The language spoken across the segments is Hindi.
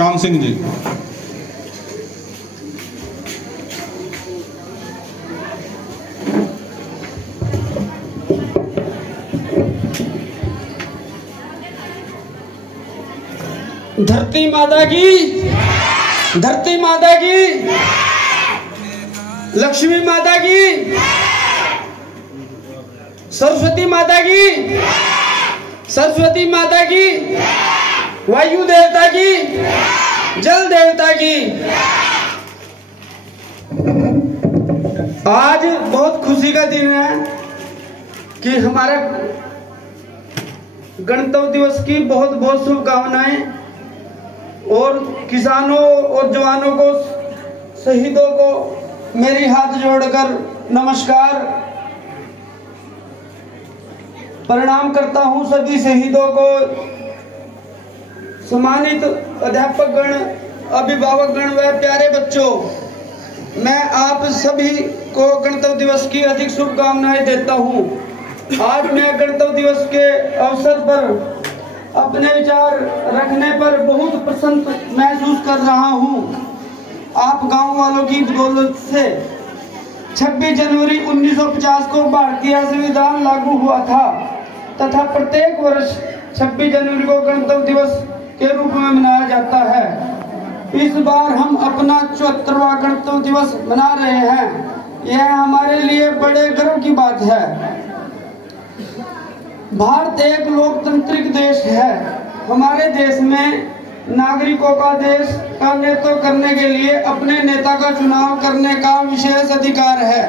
श्याम सिंह जी। धरती माता की, धरती माता की, लक्ष्मी माता की, सरस्वती माता की, सरस्वती माता की, वायु देवता की, जल देवता की। आज बहुत खुशी का दिन है कि हमारे गणतंत्र दिवस की बहुत बहुत शुभकामनाएं, और किसानों और जवानों को, शहीदों को मेरी हाथ जोड़कर नमस्कार प्रणाम करता हूं। सभी शहीदों को, सम्मानित अध्यापक गण, अभिभावक गण व प्यारे बच्चों, मैं आप सभी को गणतंत्र दिवस की अधिक शुभकामनाएं देता हूं। आज मैं गणतंत्र दिवस के अवसर पर अपने विचार रखने पर बहुत प्रसन्न महसूस कर रहा हूं। आप गांव वालों की बदौलत से 26 जनवरी 1950 को भारतीय संविधान लागू हुआ था तथा प्रत्येक वर्ष 26 जनवरी को गणतंत्र दिवस के रूप में मनाया जाता है। इस बार हम अपना 74वां गणतंत्र दिवस मना रहे हैं। यह हमारे लिए बड़े गर्व की बात है। भारत एक लोकतांत्रिक देश है। हमारे देश में नागरिकों का देश का नेतृत्व करने के लिए अपने नेता का चुनाव करने का विशेष अधिकार है।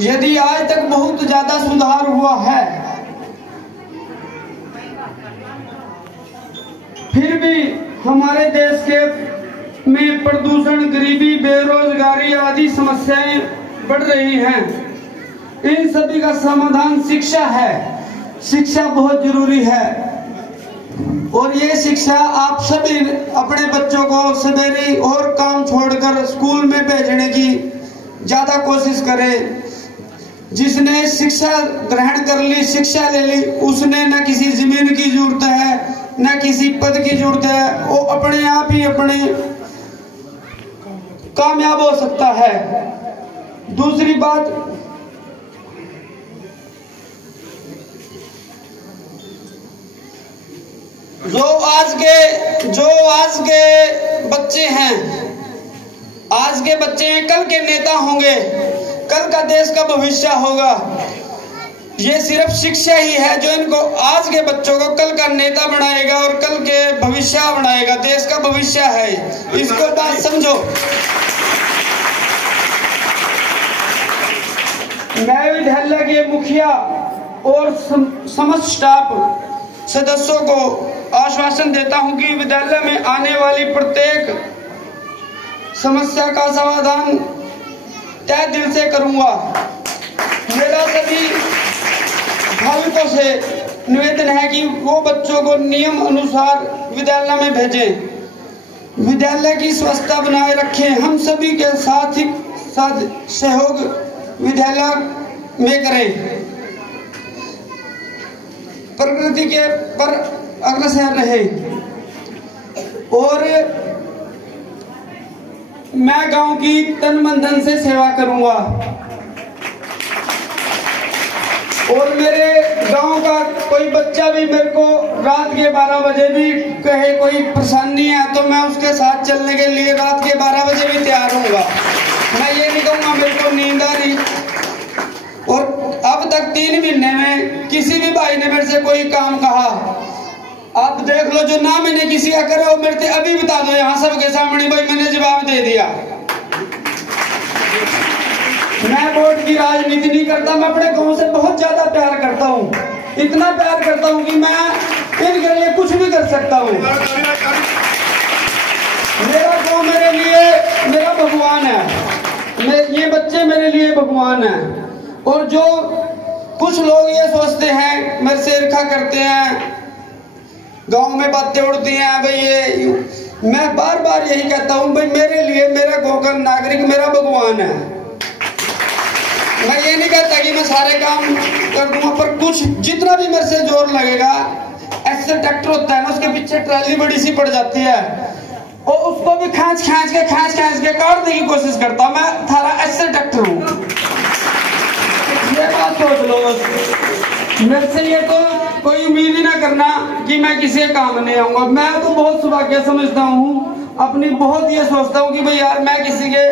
यदि आज तक बहुत ज्यादा सुधार हुआ है, फिर भी हमारे देश के में प्रदूषण, गरीबी, बेरोजगारी आदि समस्याएं बढ़ रही हैं। इन सभी का समाधान शिक्षा है। शिक्षा बहुत जरूरी है और ये शिक्षा आप सभी अपने बच्चों को सवेरे और काम छोड़कर स्कूल में भेजने की ज्यादा कोशिश करें। जिसने शिक्षा ग्रहण कर ली, शिक्षा ले ली, उसने न किसी जमीन की जरूरत है न किसी पद की जरूरत है। वो अपने आप ही अपने कामयाब हो सकता है। दूसरी बात, जो आज के बच्चे हैं, आज के बच्चे हैं, कल के नेता होंगे, कल का देश का भविष्य होगा। ये सिर्फ शिक्षा ही है जो इनको, आज के बच्चों को कल का नेता बनाएगा और कल के भविष्य बनाएगा, देश का भविष्य है। इसको बात समझो। मैं विद्यालय के मुखिया और समस्त स्टाफ सदस्यों को आश्वासन देता हूं कि विद्यालय में आने वाली प्रत्येक समस्या का समाधान तय दिल से करूंगा। मेरा सभी भावुकों से निवेदन है कि वो बच्चों को नियम अनुसार विद्यालय में भेजें, विद्यालय की स्वच्छता बनाए रखें। हम सभी के साथ ही साथ सहयोग विद्यालय में करें, प्रकृति के पर अग्रसर रहे। और मैं गांव की तन मन धन से सेवा करूंगा। और मेरे गांव का कोई बच्चा भी मेरे को रात के 12 बजे भी कहे कोई परेशानी है तो मैं उसके साथ चलने के लिए रात के 12 बजे भी तैयार हूँगा। मैं ये नहीं कहूँगा मेरे को नींद आ रही। और अब तक 3 महीने में किसी भी भाई ने मेरे से कोई काम कहा, आप देख लो, जो ना मैंने किसी का करा वो मेरे से अभी बता दो यहाँ सबके सामने, भाई मैंने जवाब दे दिया। मैं वोट की राजनीति नहीं करता। मैं अपने गांव से बहुत ज्यादा प्यार करता हूँ, इतना प्यार करता हूँ कि मैं इनके लिए कुछ भी कर सकता हूँ। मेरा गांव मेरे लिए मेरा भगवान है। ये बच्चे मेरे लिए भगवान है। और जो कुछ लोग ये सोचते हैं, मेरे से ईर्ष्या करते हैं, गांव में बातें उड़ती हैं, भाई ये, मैं बार बार यही कहता हूँ, भाई मेरे लिए मेरा गांव का नागरिक मेरा भगवान है। मैं ये नहीं कहता कि मैं सारे काम कर दूंगा, पर कुछ जितना भी मेरे से जोर लगेगा। ऐसे ट्रैक्टर होता है ना, उसके पीछे ट्राली बड़ी सी पड़ जाती है और उसको भी खींच के काटने की कोशिश करता। मैं थारा ऐसे ट्रैक्टर हूँ, ये बात सोच लो बस। मेरे से ये तो कोई उम्मीद ही ना करना कि मैं किसी काम नहीं आऊंगा। मैं तो बहुत सौभाग्य समझता हूँ अपनी, बहुत ये सोचता हूँ कि भाई यार मैं किसी के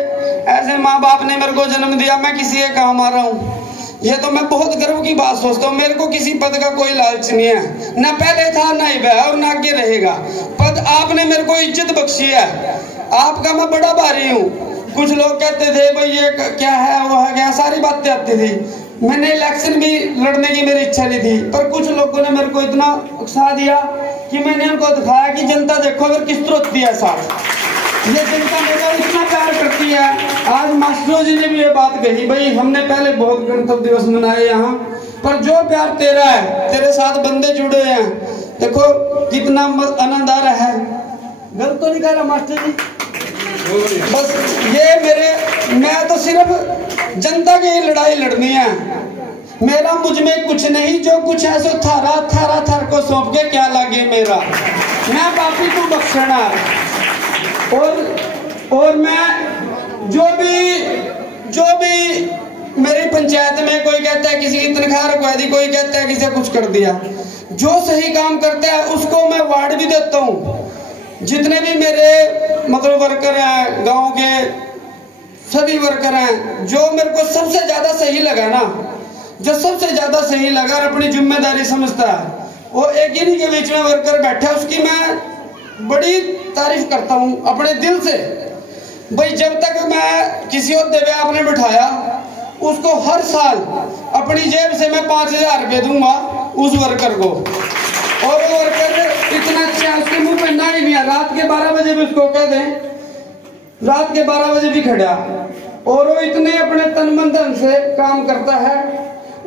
ऐसे माँ बाप ने मेरे को जन्म दिया, मैं किसी के काम आ रहा हूँ। ये तो मैं बहुत गर्व की बात सोचता हूँ। मेरे को किसी पद का कोई लालच नहीं है, ना पहले था ना ही वह और ना आगे रहेगा। पद आपने मेरे को इज्जत बख्शी है, आपका मैं बड़ा भारी हूँ। कुछ लोग कहते थे भाई ये क्या है वो है क्या, सारी बातें आती थी। मैंने इलेक्शन भी लड़ने की मेरी इच्छा नहीं थी, पर कुछ लोगों ने मेरे को इतना उत्साह दिया कि मैंने उनको दिखाया कि जनता देखो अगर किस तरह होती है साथ। ये जनता मेरा इतना प्यार करती है। आज मास्टरों जी ने भी ये बात कही, भाई हमने पहले बहुत गणतंत्र दिवस मनाए यहाँ, पर जो प्यार तेरा है, तेरे साथ बंदे जुड़े हैं, देखो कितना आनंद आ रहा है। गलत तो नहीं कह रहा मास्टर जी? बस ये मैं तो सिर्फ जनता की लड़ाई लड़नी है। मेरा मुझ में कुछ नहीं, जो कुछ है सो थारा थर को सौंप के क्या लागे मेरा। मैं पापी तू बख्शना। और मैं जो भी मेरी पंचायत में कोई कहता है किसी की तनख्वाह रुकवा दी, कोई कहता है किसी कुछ कर दिया, जो सही काम करता है उसको मैं वार्ड भी देता हूँ। जितने भी मेरे मतलब वर्कर हैं, गांव के सभी वर्कर हैं, जो मेरे को सबसे ज्यादा सही लगा ना, जो सबसे ज्यादा सही लगा और अपनी जिम्मेदारी समझता है, वो एक ही के बीच में वर्कर बैठा, उसकी मैं बड़ी तारीफ करता हूँ अपने दिल से। भाई जब तक मैं किसी और देवे आपने बिठाया, उसको हर साल अपनी जेब से मैं 5,000 रुपये दूंगा उस वर्कर को। और वो वर्कर इतना अच्छा, उसके मुंह पे ना ही नहीं है। रात के 12 बजे भी उसको कह दें, रात के 12 बजे भी खड़ा, और वो इतने अपने तन मन धन से काम करता है।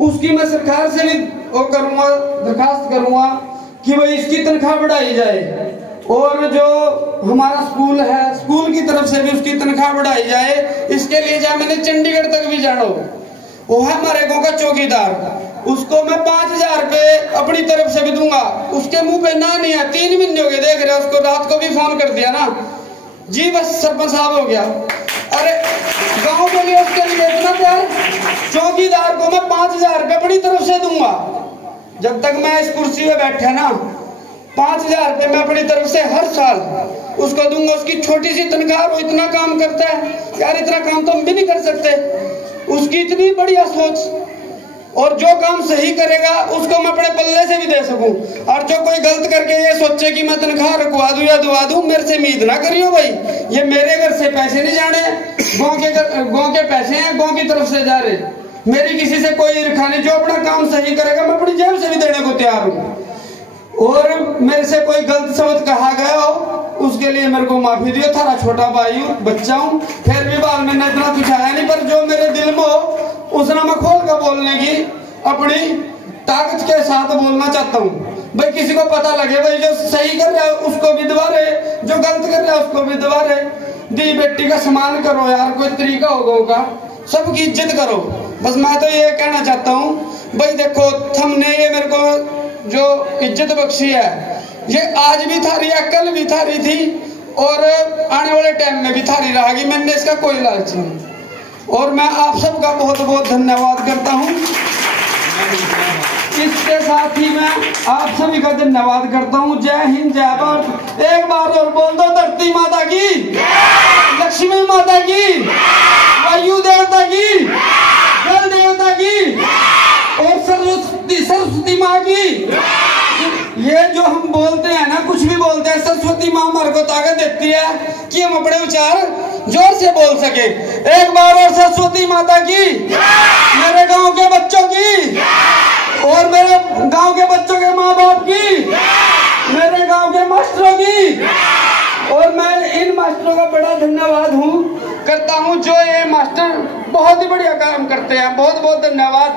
उसकी मैं सरकार से भी वो करूंगा, दरखास्त करूंगा कि भाई इसकी तनख्वाह बढ़ाई जाए। और जो हमारा स्कूल है, स्कूल की तरफ से भी उसकी तनख्वाह बढ़ाई जाए। इसके लिए जब मैंने चंडीगढ़ तक भी जाना, वो है हमारे गांव का चौकीदार, उसको मैं 5,000 रुपये अपनी तरफ से भी दूंगा। उसके मुंह पे ना नहीं है, 3 महीने हो गए देख रहे, उसको रात को भी फोन कर दिया ना जी, बस सरपंच साहब हो गया। अरे गांव के लिए उसके लिए इतना प्यार, चौकीदार को मैं 5,000 रुपये अपनी तरफ से दूंगा। जब तक मैं इस कुर्सी में बैठा ना, 5,000 रुपये मैं अपनी तरफ से हर साल उसको दूंगा। उसकी छोटी सी तनख्वाह, वो इतना काम करता है यार, इतना काम तो हम भी नहीं कर सकते। उसकी इतनी बढ़िया सोच, और जो काम सही करेगा उसको मैं अपने पल्ले से भी दे सकूं। और जो कोई गलत करके ये सोचे कि मैं तनख्वाह रुकवा दूं या दुआ दूं, मेरे से उम्मीद ना करियो भाई। ये मेरे घर से पैसे नहीं जाने, गांव के पैसे हैं, गांव की तरफ से जा रहे। मेरी किसी से कोई ईर्खा नहीं। जो अपना काम सही करेगा मैं अपनी जेब से भी देने को तैयार हूँ। और मेरे से कोई गलत शब्द कहा गया हो उसके लिए मेरे को माफी दियो। थारा छोटा भाई हूँ, बच्चा हूँ, फिर भी बाल मैंने इतना कुछ आया नहीं, पर जो मेरे दिल में हो उसने मैं खोल कर बोलने की अपनी ताकत के साथ बोलना चाहता हूँ। भाई किसी को पता लगे, भाई जो सही कर रहा है उसको भी दबारे, जो गलत कर रहा है उसको भी दबारे। दी बेटी का सम्मान करो यार, कोई तरीका होगा का, सबकी इज्जत करो। बस मैं तो ये कहना चाहता हूँ। भाई देखो, हमने ये मेरे को जो इज्जत बख्शी है, ये आज भी थारी है, कल भी थारी थी, और आने वाले टाइम में भी थारी रहेगी। मैंने इसका कोई लालच नहीं। और मैं आप सबका बहुत बहुत धन्यवाद करता हूँ। इसके साथ ही मैं आप सभी का धन्यवाद करता हूँ। जय हिंद, जय भारत। एक बार और बोल दो, धरती माता की, लक्ष्मी माता की, वायु देवता की, जल देवता की, और सरस्वती माँ की। ये जो हम बोलते हैं ना, कुछ भी बोलते हैं, सरस्वती माँ हमारे को ताकत देती है कि हम अपने विचार जोर से बोल सके। एक बार और सरस्वती माता की, मेरे गांव के बच्चों की, और मेरे गांव के बच्चों के माँ बाप की, मेरे गांव के मास्टरों की। और मैं इन मास्टरों का बड़ा धन्यवाद करता हूँ, जो ये मास्टर बहुत ही बढ़िया काम करते हैं। बहुत बहुत धन्यवाद।